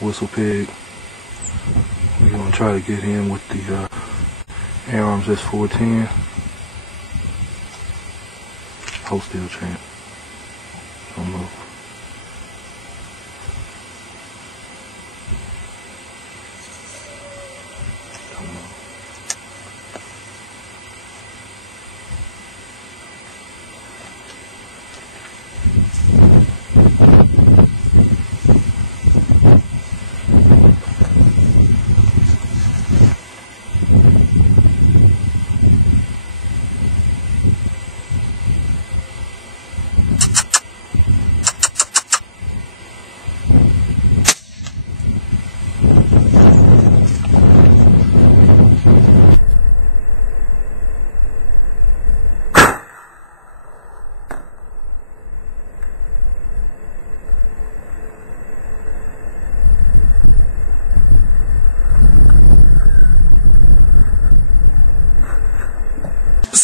whistle pig. We're gonna try to get him with the AirArms S410. Hold still, champ. Don't move.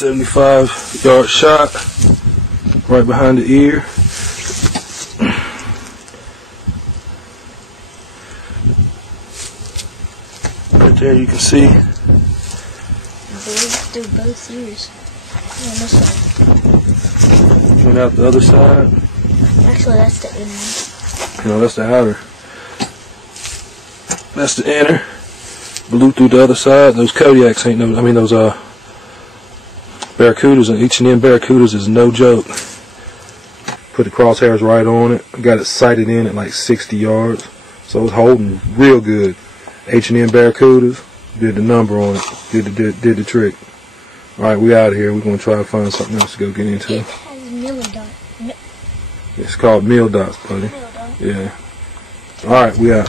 .75-yard shot right behind the ear. Right there you can see. I believe through both ears. And out the other side. Actually, that's the inner. No, that's the outer. That's the inner. Blew through the other side. Those Kodiaks ain't no, I mean those Baracudas and H&N Baracudas is no joke. Put the crosshairs right on it. Got it sighted in at like 60 yards. So it's holding real good. H&N Baracudas did the number on it. Did the trick. Alright, we out of here. We're going to try to find something else to go get into. It has meal dot. It's called meal dots, buddy. Meal dot. Yeah. Alright, we out.